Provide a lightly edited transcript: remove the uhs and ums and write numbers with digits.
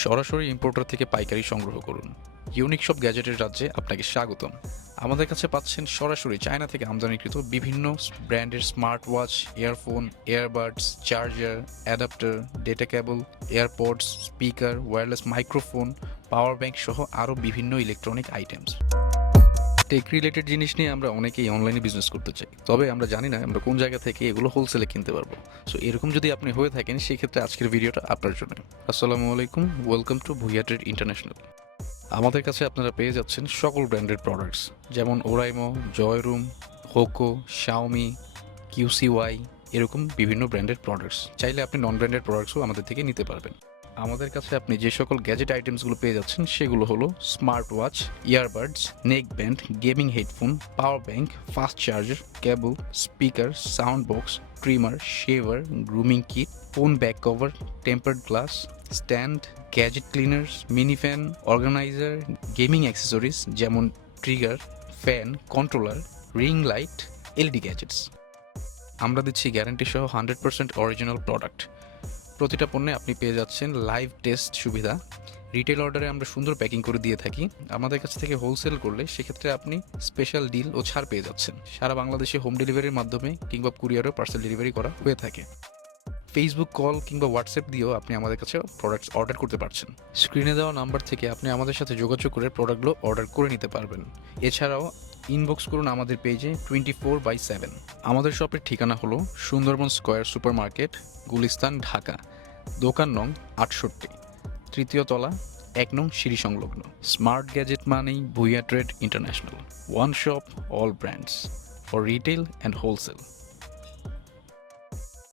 সরাসরি ইম্পোর্টার থেকে পাইকারি সংগ্রহ করুন। ইউনিক সব গ্যাজেটের রাজ্যে আপনাকে স্বাগতম। আমাদের কাছে পাচ্ছেন সরাসরি চায়না থেকে আমদানিকৃত বিভিন্ন ব্র্যান্ডের smart watch, earphone, earbuds, charger, adapter, data কেবল, AirPods, speaker, wireless microphone, power bank সহ আরও বিভিন্ন ইলেকট্রনিক আইটেমস। টেক রিলেটেড জিনিস নিয়ে আমরা অনেকেই অনলাইনে বিজনেস করতে চাই, তবে আমরা জানি না আমরা কোন জায়গা থেকে এগুলো হোলসেলে কিনতে পারবো। সো এরকম যদি আপনি হয়ে থাকেন সেক্ষেত্রে আজকের ভিডিওটা আপনার জন্য। আসসালামু আলাইকুম, welcome to Bhuiya trade international. আমাদের কাছে আপনারা পেয়ে যাচ্ছেন সকল ব্র্যান্ডের প্রোডাক্টস, যেমন Oraimo, Joyroom, Hoco, Xiaomi, QCY, এরকম বিভিন্ন ব্র্যান্ডের প্রোডাক্টস। চাইলে আপনি নন ব্র্যান্ডেড প্রোডাক্টসও আমাদের থেকে নিতে পারবেন। আমাদের কাছে আপনি যে সকল গ্যাজেট আইটেমসগুলো পেয়ে যাচ্ছেন সেগুলো হলো smart watch, earbuds, neck band, gaming headphone, power bank, fast charger, cable, speaker, sound box, trimmer, shaver, grooming kit, phone back cover, tempered glass, stand, gadget cleaners, mini fan, organiser, gaming accessories যেমন trigger, fan, controller, ring light, LED gadgets. আমরা দিচ্ছি guarantee সহ 100% original product. প্রতিটা পণ্যে আপনি পেয়ে যাচ্ছেন live test সুবিধা। রিটেল অর্ডারে আমরা সুন্দর প্যাকিং করে দিয়ে থাকি। আমাদের কাছ থেকে হোলসেল করলে সেক্ষেত্রে আপনি স্পেশাল ডিল ও ছাড় পেয়ে যাচ্ছেন। সারা বাংলাদেশে হোম ডেলিভারির মাধ্যমে কিংবা কুরিয়ারও পার্সেল ডেলিভারি করা হয়ে থাকে। ফেসবুক কল কিংবা হোয়াটসঅ্যাপ দিয়েও আপনি আমাদের কাছে প্রোডাক্টস অর্ডার করতে পারছেন। স্ক্রিনে দেওয়া নাম্বার থেকে আপনি আমাদের সাথে যোগাযোগ করে প্রোডাক্টগুলো অর্ডার করে নিতে পারবেন। এছাড়াও ইনবক্স করুন আমাদের পেজে 24/7। আমাদের শপের ঠিকানা হলো Sundarban square super market, Gulistan, Dhaka. দোকান নং 68, তৃতীয় তলা, 1 নং সিঁড়ি সংলগ্ন। স্মার্ট গ্যাজেট মানেই Bhuiya trade international. One shop, all brands, for retail and wholesale.